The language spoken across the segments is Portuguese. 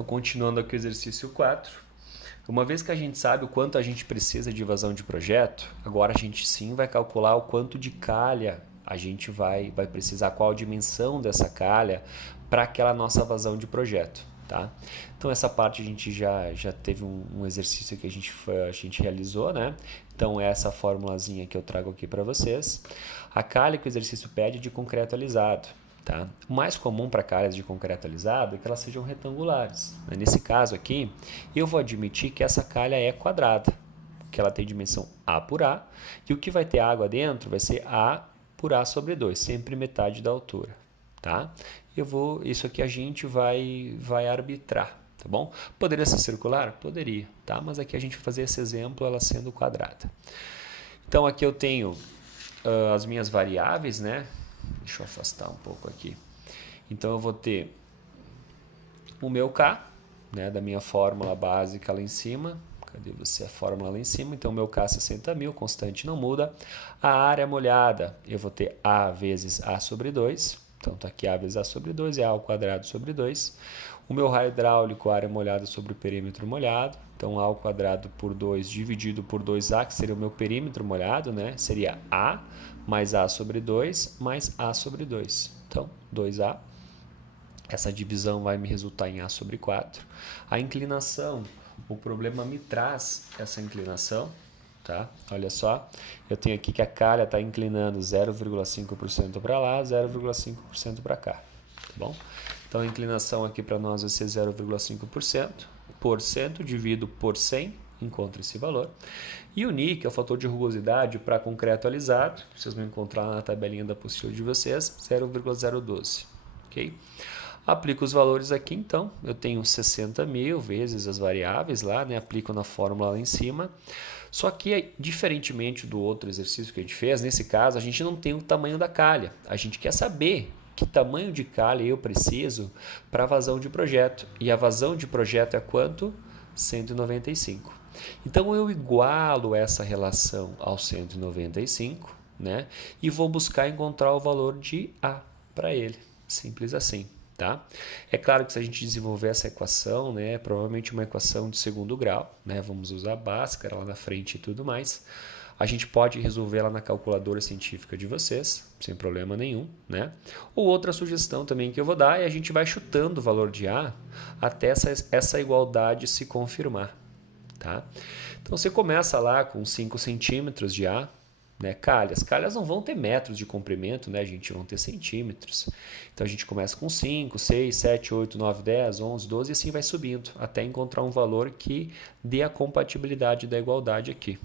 Então, continuando aqui o exercício 4. Uma vez que a gente sabe o quanto a gente precisa de vazão de projeto, agora a gente sim vai calcular o quanto de calha a gente vai precisar, qual a dimensão dessa calha para aquela nossa vazão de projeto. Tá? Então essa parte a gente já teve um exercício que a gente realizou, né? Então essa formulazinha que eu trago aqui para vocês. A calha que o exercício pede é de concreto alisado. Tá? O mais comum para calhas de concreto alisado é que elas sejam retangulares. Nesse caso aqui, eu vou admitir que essa calha é quadrada, que ela tem dimensão A por A, e o que vai ter água dentro vai ser A por A sobre 2, sempre metade da altura. Tá? Isso aqui a gente vai arbitrar, tá bom? Poderia ser circular? Poderia, tá? Mas aqui a gente vai fazer esse exemplo ela sendo quadrada. Então aqui eu tenho as minhas variáveis, né? Deixa eu afastar um pouco aqui. Então eu vou ter o meu K, né, da minha fórmula básica lá em cima. Cadê você? A fórmula lá em cima. Então o meu K 60.000, constante não muda. A área molhada, eu vou ter A vezes A sobre 2. Então está aqui A vezes A sobre 2, é A ao quadrado sobre 2. O meu raio hidráulico, área molhada sobre o perímetro molhado. Então A ao quadrado por 2 dividido por 2A, que seria o meu perímetro molhado, né? Seria A mais A sobre 2 mais A sobre 2. Então, 2A. Essa divisão vai me resultar em A sobre 4. A inclinação, o problema me traz essa inclinação. Tá? Olha só, eu tenho aqui que a calha está inclinando 0,5% para lá, 0,5% para cá. Tá bom? Então a inclinação aqui para nós vai ser 0,5%. Divido por 100, encontro esse valor. E o Ni, que é o fator de rugosidade para concreto alisado, vocês vão encontrar na tabelinha da apostila de vocês, 0,012. Ok? Aplico os valores aqui, então, eu tenho 60.000 vezes as variáveis lá, né? Aplico na fórmula lá em cima. Só que, diferentemente do outro exercício que a gente fez, nesse caso, a gente não tem o tamanho da calha. A gente quer saber que tamanho de calha eu preciso para a vazão de projeto. E a vazão de projeto é quanto? 195. Então, eu igualo essa relação ao 195, né? E vou buscar encontrar o valor de A para ele. Simples assim. Tá? É claro que se a gente desenvolver essa equação, né, provavelmente uma equação de segundo grau, né, vamos usar a Bhaskara lá na frente e tudo mais, a gente pode resolver ela na calculadora científica de vocês, sem problema nenhum. Né? Ou outra sugestão também que eu vou dar é a gente vai chutando o valor de A até essa igualdade se confirmar. Tá? Então você começa lá com 5 centímetros de A, né? Calhas não vão ter metros de comprimento, né, gente? Vão ter centímetros. Então a gente começa com 5, 6, 7, 8, 9, 10, 11, 12 e assim vai subindo até encontrar um valor que dê a compatibilidade da igualdade aqui.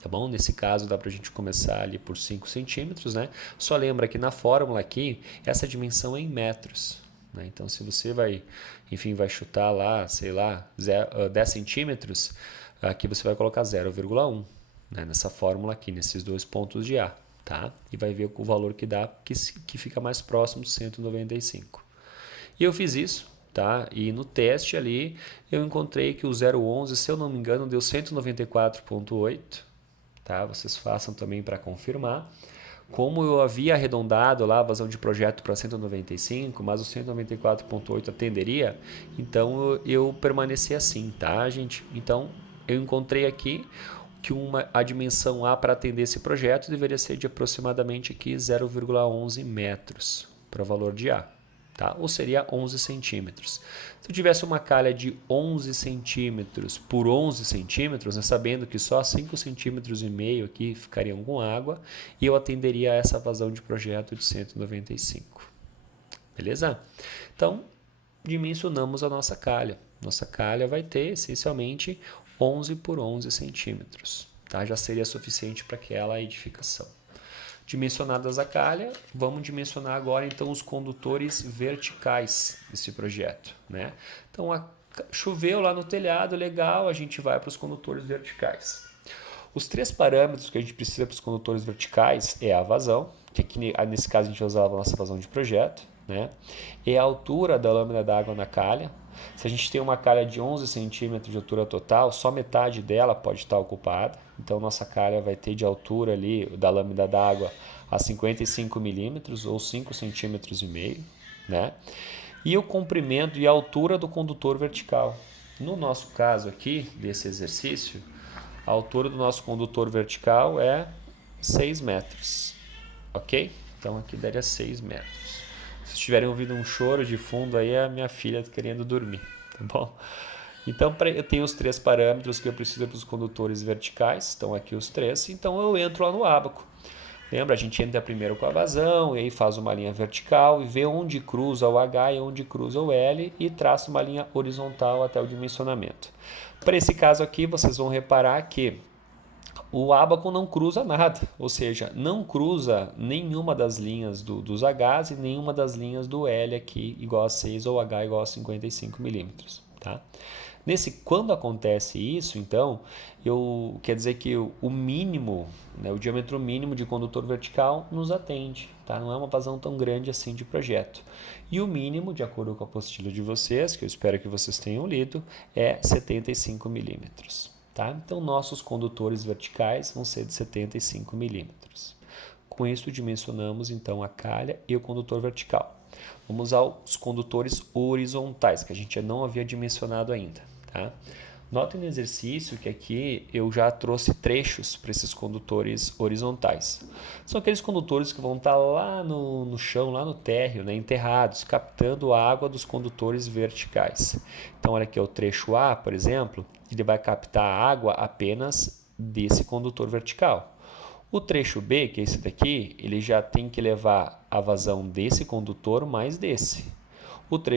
Tá bom? Nesse caso dá para a gente começar ali por 5 centímetros, né? Só lembra que na fórmula aqui essa dimensão é em metros. Né? Então se você vai chutar lá, sei lá, 10 centímetros, aqui você vai colocar 0,1. Né, nessa fórmula aqui, nesses dois pontos de A, tá? E vai ver o valor que dá, que fica mais próximo de 195. E eu fiz isso, tá? E no teste ali, eu encontrei que o 0,11, se eu não me engano, deu 194,8, tá? Vocês façam também para confirmar. Como eu havia arredondado lá a vazão de projeto para 195, mas o 194,8 atenderia, então eu permaneci assim, tá, gente? Então, eu encontrei aqui que a dimensão A para atender esse projeto deveria ser de aproximadamente aqui 0,11 metros para o valor de A, tá? Ou seria 11 centímetros. Se eu tivesse uma calha de 11 centímetros por 11 centímetros, né, sabendo que só 5 centímetros e meio aqui ficariam com água, e eu atenderia a essa vazão de projeto de 195. Beleza? Então, dimensionamos a nossa calha. Nossa calha vai ter, essencialmente, 11 por 11 centímetros. Tá? Já seria suficiente para aquela edificação. Dimensionadas a calha, vamos dimensionar agora então os condutores verticais desse projeto. Né? Então, choveu lá no telhado, legal, a gente vai para os condutores verticais. Os 3 parâmetros que a gente precisa para os condutores verticais é a vazão, que aqui, nesse caso a gente vai usar a nossa vazão de projeto, né? E a altura da lâmina d'água na calha. Se a gente tem uma calha de 11 centímetros de altura total, só metade dela pode estar ocupada. Então, nossa calha vai ter de altura ali da lâmina d'água a 55 milímetros ou 5 centímetros e meio, né? e o comprimento e a altura do condutor vertical. No nosso caso aqui, desse exercício, a altura do nosso condutor vertical é 6 metros, ok? Então aqui daria 6 metros. Se estiverem ouvindo um choro de fundo aí, é a minha filha querendo dormir, tá bom? Então eu tenho os 3 parâmetros que eu preciso para os condutores verticais, estão aqui os 3, então eu entro lá no ábaco. Lembra, a gente entra primeiro com a vazão, e aí faz uma linha vertical e vê onde cruza o H e onde cruza o L e traça uma linha horizontal até o dimensionamento. Para esse caso aqui, vocês vão reparar que o ábaco não cruza nada, ou seja, não cruza nenhuma das linhas dos Hs e nenhuma das linhas do L aqui igual a 6 ou H igual a 55 milímetros, tá? Quando acontece isso, então, quer dizer que o mínimo, né, o diâmetro mínimo de condutor vertical nos atende, tá? Não é uma vazão tão grande assim de projeto. E o mínimo, de acordo com a apostila de vocês, que eu espero que vocês tenham lido, é 75 milímetros. Tá? Então, nossos condutores verticais vão ser de 75 milímetros. Com isso, dimensionamos então a calha e o condutor vertical. Vamos aos condutores horizontais, que a gente não havia dimensionado ainda. Tá? Notem no exercício que aqui eu já trouxe trechos para esses condutores horizontais. São aqueles condutores que vão estar lá no chão, lá no térreo, né, enterrados, captando a água dos condutores verticais. Então, olha aqui o trecho A, por exemplo, ele vai captar a água apenas desse condutor vertical. O trecho B, que é esse daqui, ele já tem que levar a vazão desse condutor mais desse. O trecho